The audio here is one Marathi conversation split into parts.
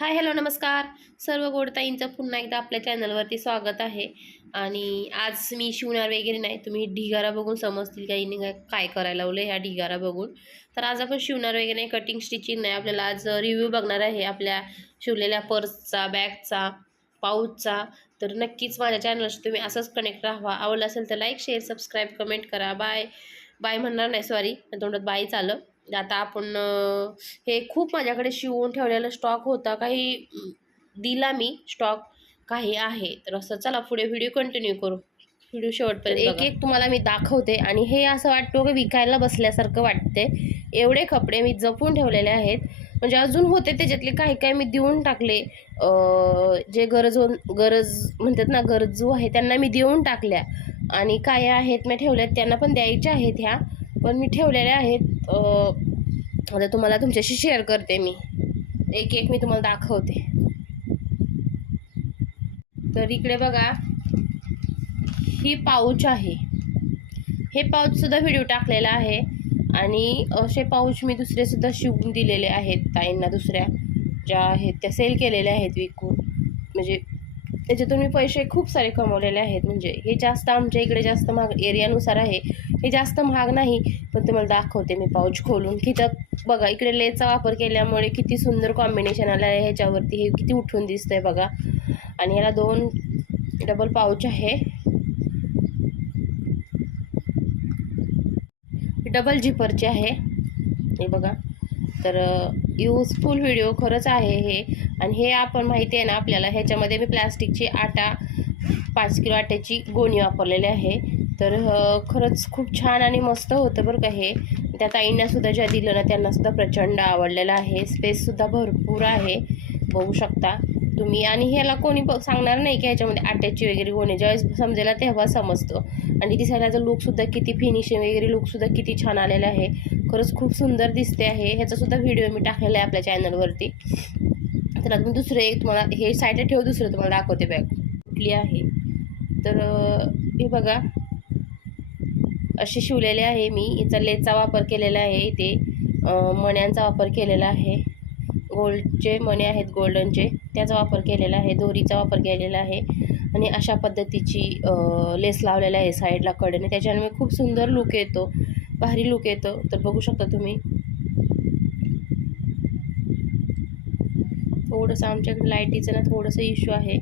हाय हॅलो नमस्कार सर्व गोडताईंचं पुन्हा एकदा आपल्या चॅनलवरती स्वागत आहे। आणि आज मी शिवणार वगैरे नाही, तुम्ही ढिगारा बघून समजतील काही काय करायला लावलं ह्या ढिगारा बघून। तर आज आपण शिवणार वगैरे नाही, कटिंग स्टिचिंग नाही, आपल्याला आज रिव्ह्यू बघणार आहे आपल्या शिवलेल्या पर्सचा, बॅगचा, पाऊचचा। तर नक्कीच माझ्या चॅनलशी तुम्ही असंच कनेक्ट राहा। आवडलं असेल तर लाईक शेअर सबस्क्राईब कमेंट करा। बाय बाय म्हणणार नाही, सॉरी तोंडात बाय चालं। आता आपण हे खूप माझ्याकडे शिवून ठेवलेला स्टॉक होता, काही दिला मी स्टॉक, काही आहे। तर असं चला पुढे व्हिडिओ कंटिन्यू करू, व्हिडिओ शेवटपर्यंत एक एक तुम्हाला मी दाखवते। आणि हे असं वाटतं की विकायला बसल्यासारखं वाटते, एवढे कपडे मी जपून ठेवलेले आहेत। म्हणजे अजून होते त्याच्यातले काही काही मी देऊन टाकले, जे गरज म्हणतात ना, गरजू आहे त्यांना मी देऊन टाकल्या। आणि काय आहेत मी ठेवल्यात, त्यांना पण द्यायच्या आहेत ह्या, पण मी ठेवलेल्या आहेत। आता तुम्हाला तुमच्याशी शेअर करते मी, एक एक मी तुम्हाला दाखवते। तर इकडे बघा, ही पाऊच आहे, हे पाऊच सुद्धा व्हिडिओ टाकलेला आहे। आणि असे पाऊच मी दुसरे सुद्धा शिवून दिलेले आहेत ताईंना, दुसऱ्या ज्या आहेत त्या सेल केलेल्या आहेत विकून। म्हणजे त्याच्यातून मी पैसे खूप सारे कमवलेले आहेत। म्हणजे हे जास्त आमच्या इकडे जास्त महाग एरियानुसार आहे, हे जास्त महाग नाही। पण तुम्हाला दाखवते मी पाऊच खोलून की तर बघा, इकडे लेसचा वापर केल्यामुळे किती सुंदर कॉम्बिनेशन आलं आहे ह्याच्यावरती, हे किती उठून दिसतंय बघा। आणि याला दोन डबल पाऊच आहे, डबल जिपरचे आहे हे बघा। तर यूजफुल व्हिडिओ खरंच आहे हे। आणि हे आपण माहिती आहे ना आपल्याला, ह्याच्यामध्ये मी प्लॅस्टिकची आटा 5 किलो आट्याची गोणी वापरलेली आहे। तर खरंच खूप छान आणि मस्त होतं बरं का हे। त्या ताईंनासुद्धा ज्या दिलं ना त्यांनासुद्धा प्रचंड आवडलेलं आहे, स्पेससुद्धा भरपूर आहे, बघू शकता तुम्ही। आणि ह्याला कोणी सांगणार नाही की ह्याच्यामध्ये आट्याची वगैरे गोणी, ज्यावेळेस समजेला तेव्हा समजतं। आणि दिसायला लुकसुद्धा किती फिनिशिंग वगैरे लुकसुद्धा किती छान आलेलं आहे, खरंच खूप सुंदर दिसते आहे। ह्याचासुद्धा व्हिडिओ मी टाकलेला आहे आपल्या चॅनलवरती। तर आता दुसरं एक तुम्हाला हे साईडला ठेव, दुसरं तुम्हाला दाखवते बॅग कुठली आहे। तर हे बघा, असे शिवलेले आहे मी। याचा लेसचा वापर केलेला आहे, इथे मण्यांचा वापर केलेला आहे, गोल्डचे मणे आहेत गोल्डनचे, त्याचा वापर केलेला आहे, दोरीचा वापर केलेला आहे। आणि अशा पद्धतीची लेस लावलेला आहे साईडला कडेने, त्याच्याने खूप सुंदर लुक येतो, भारी लुक येतो। तर बघू शकता तुम्ही, थोडंसं आमच्याकडे लाईटीचं ना थोडंसं इश्यू आहे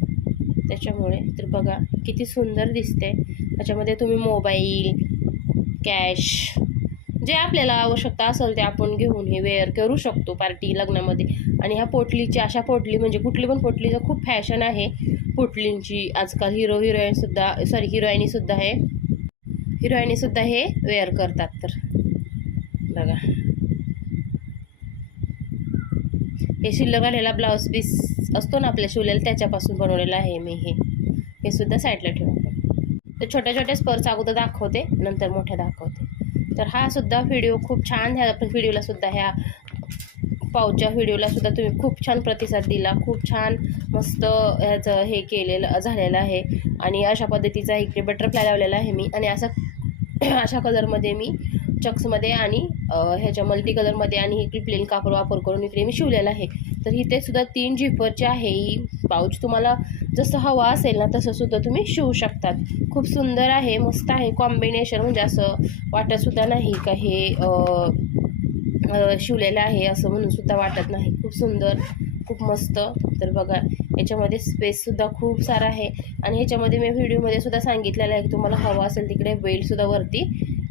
त्याच्यामुळे। तर बघा किती सुंदर दिसते, त्याच्यामध्ये तुम्ही मोबाईल, कॅश, जे आपल्याला आवश्यकता असेल ते आपण घेऊन हे वेअर करू शकतो पार्टी, लग्नामध्ये। आणि ह्या पोटलीची, अशा पोटली म्हणजे कुठली पण पोटलीचं खूप फॅशन आहे पोटलींची आजकाल। हिरोईनीसुद्धा हे वेअर करतात। तर बघा, हे शिल्लक आलेला ब्लाऊज पीस असतो ना आपल्या शिवलेला, त्याच्यापासून बनवलेलं आहे मी हे सुद्धा साईडला ठेवू। तर छोट्या छोट्या स्पर्स अगोदर दाखवते, नंतर मोठ्या दाखवते। तर हा सुद्धा व्हिडिओ खूप छान, ह्या व्हिडिओला सुद्धा, ह्या पाऊच्या व्हिडिओला सुद्धा तुम्ही खूप छान प्रतिसाद दिला, खूप छान मस्त ह्याचं हे केलेलं झालेलं आहे। आणि अशा पद्धतीचा इकडे बटरफ्लाय लावलेला आहे मी। आणि अशा कलरमध्ये मी चक्समध्ये आणि ह्याच्या मल्टी कलरमध्ये आणि इकडे प्लेन कापड वापर करून इकडे मी शिवलेलं आहे। तर इथे सुद्धा 3 झिपरचे आहे ही पाऊच, तुम्हाला जसं हवा असेल ना तसं सुद्धा तुम्ही शिवू शकतात। खूप सुंदर आहे, मस्त आहे कॉम्बिनेशन, म्हणजे असं वाटतसुद्धा नाही का हे शिवलेलं आहे असं म्हणून सुद्धा वाटत नाही, खूप सुंदर, खूप मस्त। तर बघा, याच्यामध्ये स्पेससुद्धा खूप सारा आहे। आणि ह्याच्यामध्ये मी व्हिडिओमध्ये सुद्धा सांगितलेलं आहे की तुम्हाला हवा असेल तिकडे बेल्टसुद्धा वरती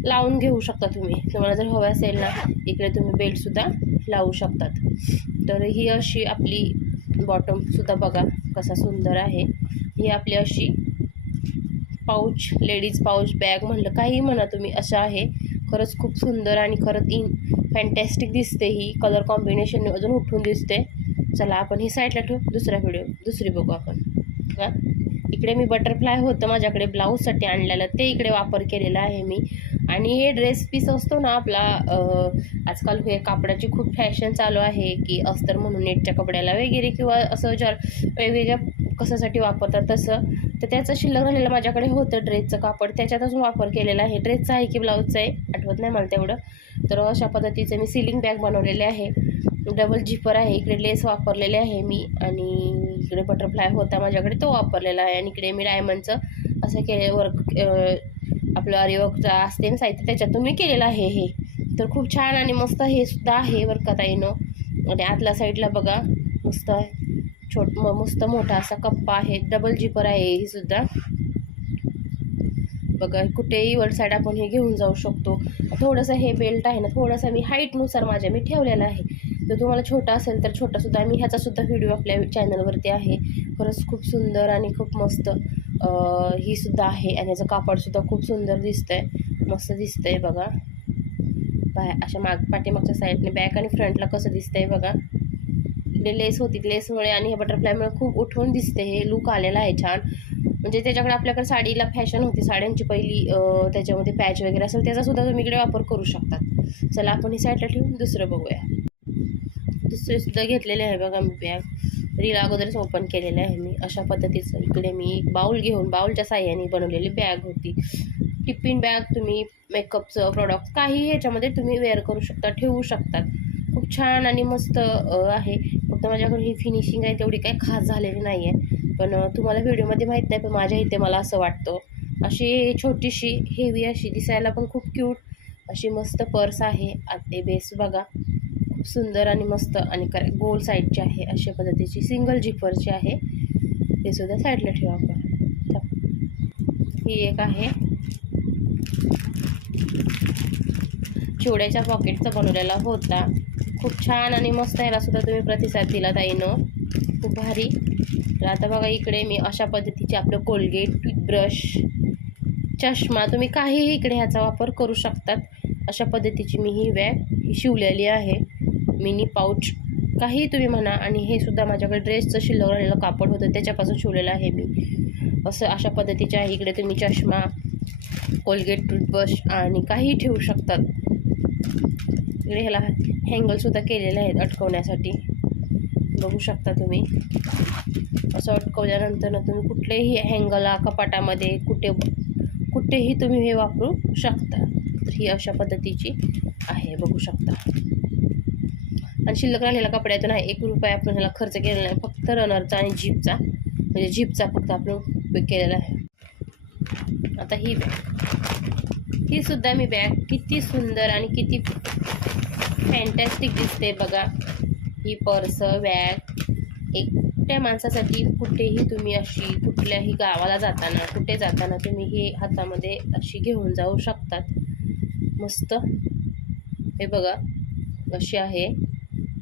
लावून घेऊ शकता तुम्ही, तुम्हाला जर हवं असेल ना इकडे तुम्ही बेल्टसुद्धा लावू शकतात। तर ही अशी आपली बॉटमसुद्धा बघा कसा सुंदर आहे, ही आपली अशी पाऊच, लेडीज पाऊच बॅग म्हणलं काही म्हणा तुम्ही, असं आहे। खरंच खूप सुंदर आणि खरंच फॅन्टॅस्टिक दिसते ही, कलर कॉम्बिनेशन अजून उठून दिसते। चला आपण ही साईडला ठेवू, दुसरी बघू आपण। का इकडे मी बटरफ्लाय होतं माझ्याकडे ब्लाऊजसाठी आणलेलं, ते इकडे वापर केलेला आहे मी। आणि हे ड्रेस पीस असतो ना आपला, आजकाल हे कापडाची खूप फॅशन चालू आहे की अस्तर म्हणून नेटच्या कपड्याला वगैरे, किंवा असं वेगवेगळ्या कशासाठी वापरतात तसं। तर त्याचं शिल्लक राहिलेलं माझ्याकडे होतं ड्रेसचं कापड, त्याच्यातच वापर केलेला आहे। ड्रेसचं आहे की ब्लाऊजचं आहे आठवत नाही मला तेवढं। तर अशा पद्धतीचं मी सिलिंग बॅग बनवलेले आहे। डबल झिपर आहे. इकडे लेस वापरलेले आहे मी आणि इकडे बटरफ्लाय होता माझ्याकडे तो वापरलेला आहे. आणि इकडे मी डायमंडचं असं केले वर्क आपलं आरीवर्कचं असते ना साहित्य त्याच्यातून मी केलेलं आहे. हे तर खूप छान आणि मस्त हे सुद्धा आहे बरं का ताईनं. आणि आतल्या साईडला बघा मस्त मस्त मोठा असा कप्पा आहे. डबल झिपर आहे ही सुद्धा बघा. कुठेही वर साईड आपण हे घेऊन जाऊ शकतो. थोडंसं हे बेल्ट आहे ना थोडंसं मी हाईटनुसार मी ठेवलेलं आहे. जर तुम्हाला छोटा असेल तर छोटासुद्धा मी ह्याचासुद्धा व्हिडिओ आपल्या चॅनलवरती आहे. खरंच खूप सुंदर आणि खूप मस्त ही सुद्धा आहे. आणि याचं कापडसुद्धा खूप सुंदर दिसतंय, मस्त दिसतंय बघा. अशा पाठीमागच्या साईडने बॅक आणि फ्रंटला कसं दिसतंय बघा. इकडे लेस होती, लेसमुळे आणि हे बटरफ्लायमुळे खूप उठून दिसते. हे लुक आलेला आहे छान. म्हणजे त्याच्याकडे आपल्याकडे साडीला फॅशन होती साड्यांची पहिली, त्याच्यामध्ये पॅच वगैरे असेल त्याचासुद्धा तुम्ही इकडे वापर करू शकतात. चला आपण ही साईडला ठेवून दुसरं बघूया. दुसरे सुद्धा घेतलेले आहे बघा मी बॅग. रील अगोदरच ओपन केलेले आहे मी. अशा पद्धतीचं इकडे मी बाऊल घेऊन बाऊलच्या साह्याने बनवलेली बॅग होती. टिफिन बॅग तुम्ही मेकअपचं प्रोडक्ट काही ह्याच्यामध्ये तुम्ही वेअर करू शकता, ठेवू शकतात. खूप छान आणि मस्त आहे. फक्त माझ्याकडे ही फिनिशिंग आहे तेवढी काही खास झालेली नाही आहे, पण तुम्हाला व्हिडिओमध्ये माहीत नाही, पण माझ्या इथे मला असं वाटतं. अशी छोटीशी हेवी अशी दिसायला पण खूप क्यूट अशी मस्त पर्स आहे. ते बेस बघा खूप सुंदर आणि मस्त आणि गोल साईडची आहे. अशा पद्धतीची सिंगल झिपरची आहे. ते सुद्धा साईडला ठेवा आपण. ही एक आहे चिवड्याच्या पॉकेटचा बनवलेला होता. खूप छान आणि मस्त. याला सुद्धा तुम्ही प्रतिसाद दिला ताईनं, खूप भारी. तर आता बघा इकडे मी अशा पद्धतीचे आपलं कोलगेट, टूथब्रश, चष्मा तुम्ही काहीही इकडे ह्याचा वापर करू शकतात. अशा पद्धतीची मी ही बॅग शिवलेली आहे. मिनी पाऊच काही तुम्ही म्हणा. आणि हे सुद्धा माझ्याकडे ड्रेसचं शिल्लक राहिलेलं कापड होतं त्याच्यापासून शिवलेलं आहे मी. अशा पद्धतीचे आहे. इकडे तुम्ही चष्मा, कोलगेट, टूथब्रश आणि काही ठेवू शकतात. इकडे ह्याला हँगलसुद्धा केलेले आहेत अटकवण्यासाठी, बघू शकता तुम्ही. असं अटकवल्यानंतर ना तुम्ही कुठलेही हँगलला कपाटामध्ये कुठेही तुम्ही हे वापरू शकता. तर ही अशा पद्धतीची आहे, बघू शकता. आणि शिल्लक राहिलेला कपड्यातून आहे. 1 रुपया आपण ह्याला खर्च केलेला नाही, फक्त रनरचा आणि जीपचा, म्हणजे जीपचा फक्त आपण उपयोग केलेला आहे. आता ही बॅग, ही सुद्धा मी बॅग किती सुंदर आणि किती फॅन्टॅस्टिक दिसते बघा. ही पर्स बॅग एकट्या माणसासाठी कुठेही तुम्ही अशी कुठल्याही गावाला जाताना कुठे जाताना तुम्ही ही हातामध्ये अशी घेऊन जाऊ शकतात. मस्त हे बघा अशी आहे.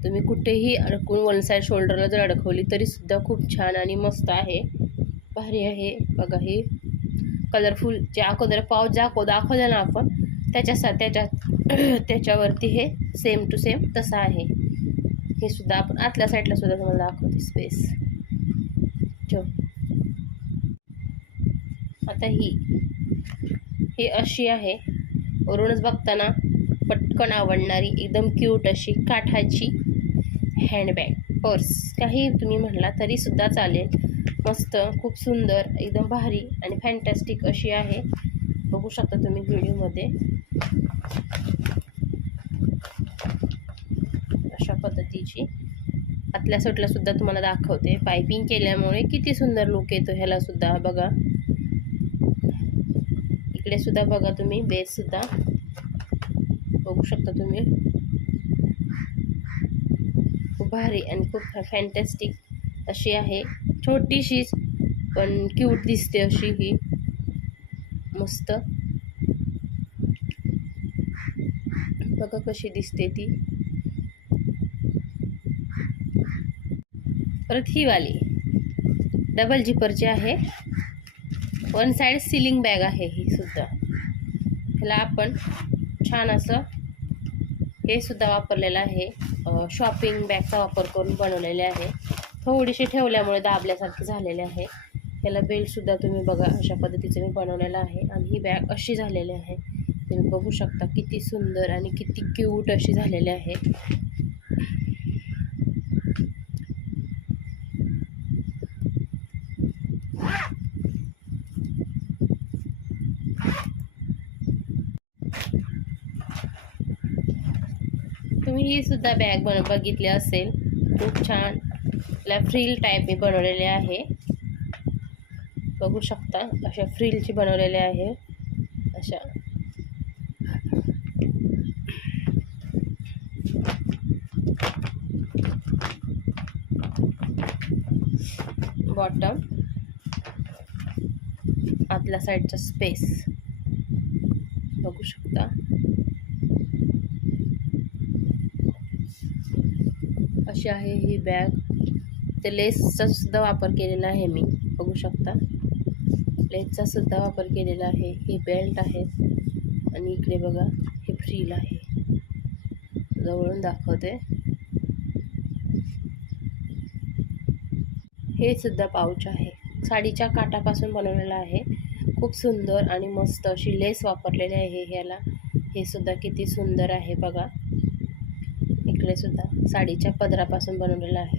तुम्ही कुठेही अडकून वन साईड शोल्डरला जर अडकवली तरी सुद्धा खूप छान आणि मस्त आहे, भारी आहे बघा. हे कलरफुल जे अगोदर पाऊच दाखवलं ना आपण त्याच्यावरती हे सेम टू सेम तसं आहे. हे सुद्धा आपण आतल्या साईडला सुद्धा तुम्हाला दाखवते स्पेस. आता ही अशी आहे. वरूनच बघताना पटकन आवडणारी एकदम क्यूट अशी काठाची हँडबॅग पर्स काही तुम्ही म्हटला तरी सुद्धा चालेल. मस्त खूप सुंदर एकदम भारी आणि फॅन्टॅस्टिक अशी आहे, बघू शकता तुम्ही व्हिडिओमध्ये. अशा पद्धतीची आतल्या साईडला सुद्धा तुम्हाला दाखवते. पायपिंग केल्यामुळे किती सुंदर लुक येतो ह्याला सुद्धा बघा. इकडे सुद्धा बघा तुम्ही बेस सुद्धा बघू शकता तुम्ही. खूप भारी आणि खूप फॅन्टॅस्टिक अशी आहे. छोटीशीच पण क्यूट दिसते अशी ही मस्त. बघा कशी दिसते ती. परत ही वाली डबल झिपरची आहे. वन साइड सिलिंग बॅग आहे ही सुद्धा. ह्याला आपण छान असं हे सुद्धा वापरलेलं आहे. शॉपिंग बॅगचा वापर करून बनवलेले आहे. थोडीशी ठेवल्यामुळे दाबल्यासारखी झालेले आहे. ह्याला बेल्टसुद्धा तुम्ही बघा अशा पद्धतीचे मी बनवलेलं आहे. आणि ही बॅग अशी झालेली आहे, तुम्ही बघू शकता किती सुंदर आणि किती क्यूट अशी झालेली आहे. तुम्ही ही सुद्धा बॅग बघितली असेल, खूप छान फ्रिल टाईप मी बनवलेले आहे. बघू शकता अशा फ्रिलची बनवलेले आहे. अशा बॉटम, आतल्या साईडचा स्पेस बघू शकता. अशी आहे ही बॅग. ते लेसचा सुद्धा वापर केलेला आहे मी, बघू शकता. लेसचा सुद्धा वापर केलेला आहे. हे बेल्ट आहे आणि इकडे बघा हे फ्रिल आहे. जवळून दाखवते. हे सुद्धा पाऊच आहे. साडीच्या काठापासून बनवलेला आहे. खूप सुंदर आणि मस्त अशी लेस वापरलेली आहे ह्याला. हे सुद्धा किती सुंदर आहे बघा. इकडे सुद्धा साडीच्या पदरापासून बनवलेला आहे.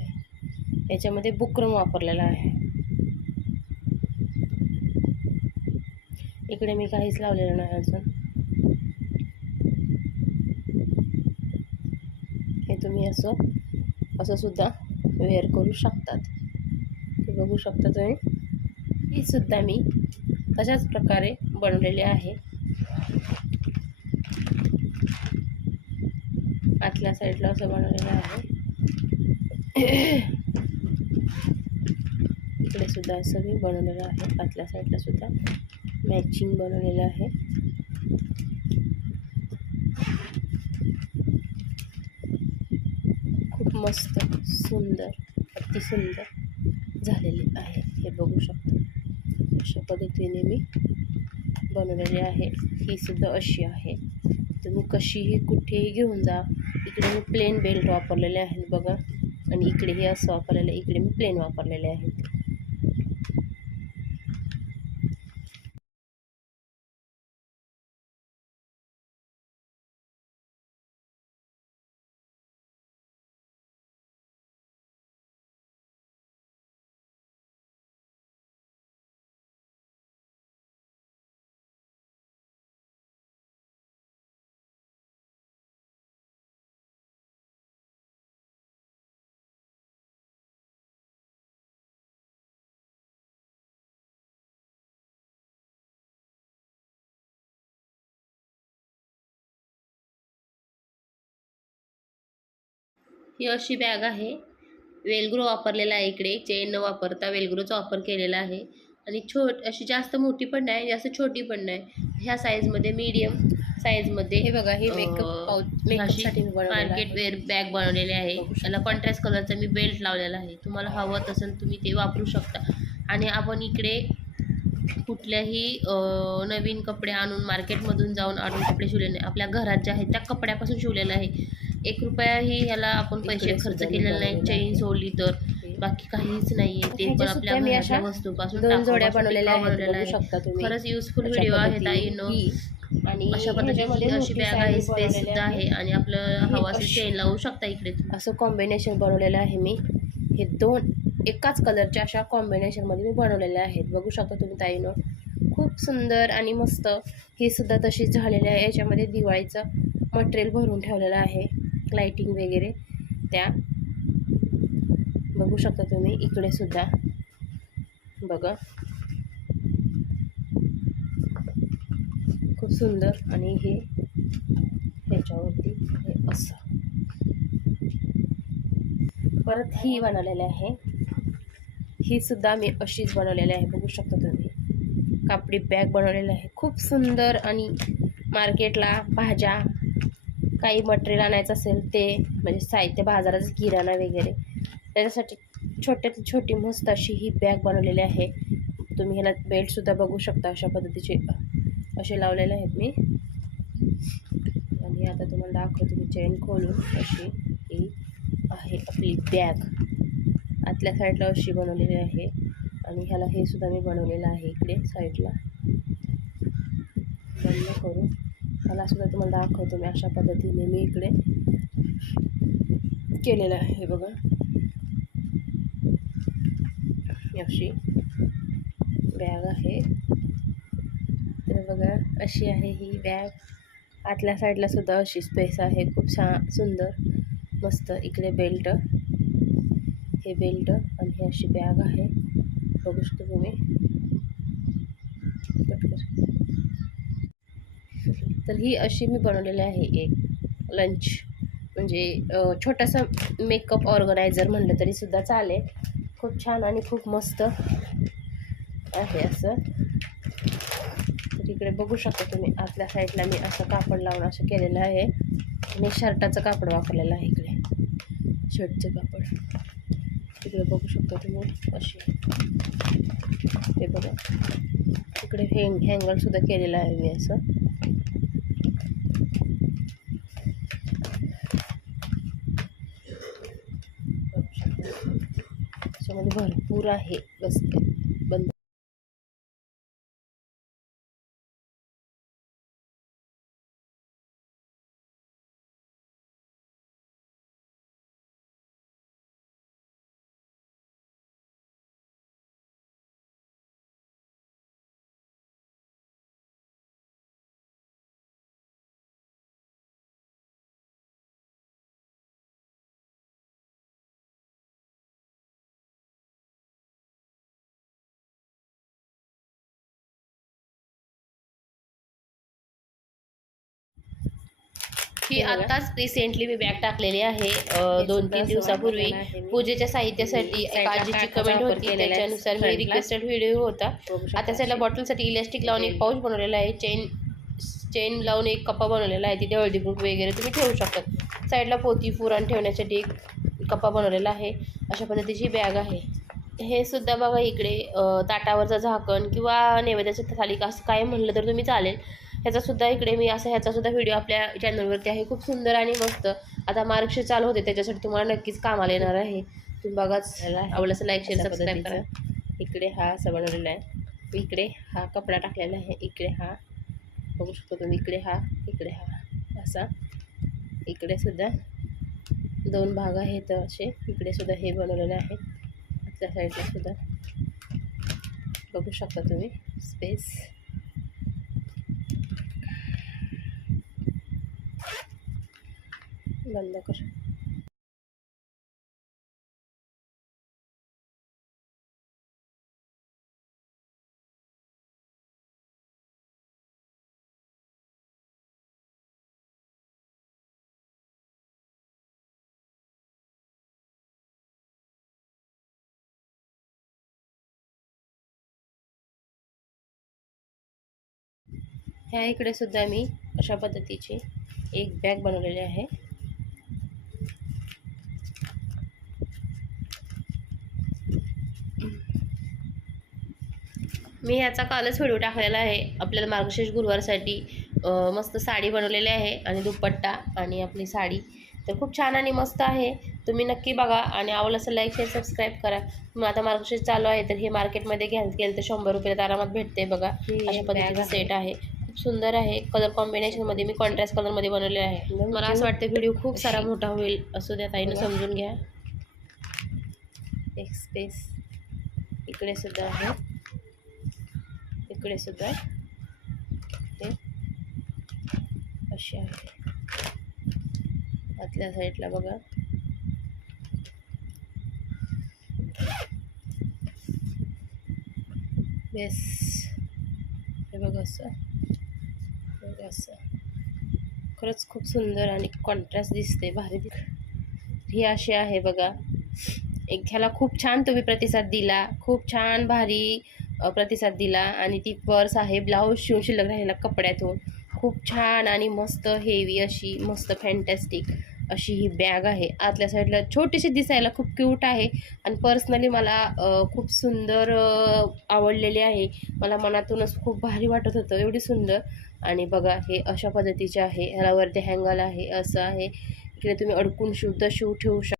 याच्यामध्ये बुकरम वापरलेला आहे. इकडे मी काहीच लावलेलं नाही अजून. हे तुम्ही असं सुद्धा वेअर करू शकतात. हे बघू शकता तुम्ही. ही सुद्धा मी तशाच प्रकारे बनवलेली आहे. आतल्या साईडला असं बनवलेलं आहे. इकडे सुद्धा असं मी बनवलेलं आहे. आतल्या साईडला सुद्धा मॅचिंग बनवलेलं आहे. खूप मस्त सुंदर, अति सुंदर झालेले आहे. हे बघू शकता. अशा पद्धतीने मी बनवलेली आहे. ही सुद्धा अशी आहे. तुम्ही कशीही कुठेही घेऊन जा. इकडे मी प्लेन बेल्ट वापरलेले आहेत बघा, आणि इकडे हे असं वापरलेलं आहे. इकडे मी प्लेन वापरलेले आहेत. ही अशी बॅग आहे. वेलग्रो वापरलेला आहे. इकडे चेन न वापरता वेलग्रोचा वापर केलेला आहे. आणि अशी जास्त मोठी पण नाही, जास्त छोटी पण नाही. ह्या साईजमध्ये, मीडियम साईजमध्ये. हे बघा, हे मेकअपसाठी मार्केट वेअर बॅग बनवलेली आहे. याला कॉन्ट्रास्ट कलरचा मी बेल्ट लावलेला आहे. तुम्हाला हवं तसं तुम्ही ते वापरू शकता. आणि आपण इकडे कुठल्याही नवीन कपडे आणून मार्केटमधून जाऊन कपडे शिवले नाही. आपल्या घरात जे आहेत त्या कपड्यापासून शिवलेलं आहे. 1 रुपयाही ह्याला आपण पैसे खर्च केलेले नाही. चेन सोडली तर बाकी काहीच नाहीये. ते पण आपल्या घरातल्या वस्तूपासून 2 जोड्या बनवलेल्या आहेत. खरंच युजफुल व्हिडिओ आहे ताईंनो. आणि अशा पद्धतीने अशी बॅग आहे. स्पेस सुद्धा आहे. आणि आपलं हवा असेल चेन लावू शकता. इकडे असं कॉम्बिनेशन बनवलेलं आहे मी. हे 2 एकाच कलरच्या अशा कॉम्बिनेशनमध्ये मी बनवलेले आहेत. बघू शकता तुम्ही ताईंनो. खूप सुंदर आणि मस्त. ही सुद्धा तशीच झालेली आहे. याच्यामध्ये दिवाळीचं मटेरियल भरून ठेवलेलं आहे, लाइटिंग वगैरे त्या. बघू शकता तुम्ही. इकडे सुद्धा बघा, खूप सुंदर. आणि हे ह्याच्यावरती हे असं परत ही बनवलेली आहे. ही सुद्धा मी अशीच बनवलेली आहे. बघू शकता तुम्ही. कापडी बॅग बनवलेली आहे. खूप सुंदर. आणि मार्केटला भाज्या काही मटेरियल आणायचं असेल ते, म्हणजे साहित्य बाजाराचं किराणा वगैरे, त्याच्यासाठी छोट्यात छोटी मस्त अशी ही बॅग बनवलेली आहे. तुम्ही ह्याला बेल्टसुद्धा बघू शकता. अशा पद्धतीचे असे लावलेले आहेत मी. आणि आता तुम्हाला दाखवते मी चेन खोलून. अशी ही आहे आपली बॅग. आतल्या साईडला अशी बनवलेली आहे. आणि ह्याला हे सुद्धा मी बनवलेलं आहे इकडे साईडला. बंद करू. ह्याला सुद्धा तुम्हाला दाखवते मी. अशा पद्धतीने मी इकडे केलेलं आहे बघा. अशी बॅग आहे. तर बघा, अशी आहे ही बॅग. आतल्या साईडला सुद्धा अशी स्पेस आहे, खूप छान सुंदर मस्त. इकडे बेल्ट, हे बेल्ट आणि ही अशी बॅग आहे, बघू शकतो तुम्ही. तर ही अशी मी बनवलेली आहे एक लंच, म्हणजे छोटासा मेकअप ऑर्गनायझर म्हणलं तरी सुद्धा चालेल. खूप छान आणि खूप मस्त आहे असं. तर इकडे बघू शकता तुम्ही आतल्या साईडला मी असं कापड लावून असं केलेलं आहे आणि शर्टाचं कापड वापरलेलं आहे इकडे, शर्टचं कापड. इकडे बघू शकता तुम्ही अशी, हे बघा इकडे हँगर सुद्धा केलेलं आहे मी असं. त्याच्यामध्ये भरपूर आहे बसते बंद. ही आताच रिसेंटली मी बॅग टाकलेली आहे 2-3 दिवसापूर्वी पूजेच्या साहित्यासाठी. एक आजीची कमेंट होती, त्याच्यानुसार मी रिक्वेस्टेड व्हिडिओ होता. आता त्याला बॉटलसाठी इलास्टिक लावून एक पाऊच बनवलेला आहे, चेन लावून एक कप्पा बनवलेला आहे, तिथे हळदी कुंकू वगैरे तुम्ही ठेवू शकता. साईडला पोती पुराण ठेवण्यासाठी एक कप्पा बनवलेला आहे. अशा पद्धतीची बॅग आहे. हे सुद्धा बघा इकडे ताटावरचं झाकण किंवा नैवेद्याचं थाली असं काय म्हणलं तर तुम्ही चालेल. ह्याचासुद्धा इकडे मी असं ह्याचासुद्धा व्हिडिओ आपल्या चॅनलवरती आहे, खूप सुंदर आणि मस्त. आता मार्गशीर्ष चालू होते, त्याच्यासाठी तुम्हाला नक्कीच कामाला येणार आहे. तुम्ही बघाच, आवडलं लाईक शेअर सबस्क्राईब करा. इकडे हा असं बनवलेला आहे, इकडे हा कपडा टाकलेला आहे, इकडे हा बघू शकतो तुम्ही, इकडे हा असा. इकडे सुद्धा 2 भाग आहेत असे, इकडे सुद्धा हे बनवलेले आहे. त्या साईडला सुद्धा बघू शकता तुम्ही स्पेस. बंद कर. ह्या इकडे सुद्धा मी अशा पद्धतीची एक बॅग बनवलेली आहे. मी ह्याचा कालच व्हिडिओ टाकलेला आहे. आपल्याला मार्गशीर्ष गुरुवारसाठी मस्त साडी बनवलेली आहे आणि दुपट्टा आणि आपली साडी. तर खूप छान आणि मस्त आहे, तुम्ही नक्की बघा आणि आवडलं असेल लाईक शेअर सबस्क्राईब करा. मग आता मार्गशीर्ष चालू आहे, तर हे मार्केटमध्ये गेलं तर 100 रुपयाला आरामात भेटते बघा. अशा पद्धतीचा सेट आहे, खूप सुंदर आहे. कलर कॉम्बिनेशनमध्ये मी कॉन्ट्रास्ट कलरमध्ये बनवले आहे. मला असं वाटतं व्हिडिओ खूप सारा मोठा होईल, असू द्या ताईनं समजून घ्या. एक स्पेस इकडे सुद्धा आहे, इकडे सुद्धा ते अशी आहे. आतल्या साईडला बघा बेस, हे बघा असं, बघा असं. खरंच खूप सुंदर आणि कॉन्ट्रास्ट दिसते, भारी ही अशी आहे बघा. एक ह्याला खूप छान तुम्ही प्रतिसाद दिला, खूप छान भारी प्रतिसाद दिला. आणि ती पर्स आहे, ब्लाऊज शिवून शिल्लक राहिलेला कपड्यातून. खूप छान आणि मस्त हेवी अशी मस्त फॅन्टॅस्टिक अशी ही बॅग आहे. आतल्या साईडला छोटीशी दिसायला खूप क्यूट आहे आणि पर्सनली मला खूप सुंदर आवडलेली आहे. मला मनातूनच खूप भारी वाटत होतं, एवढी सुंदर. आणि बघा हे अशा पद्धतीचे आहे, ह्याला वरती हँगल आहे, असं आहे. इकडे तुम्ही अडकून शिव ठेवू शकता.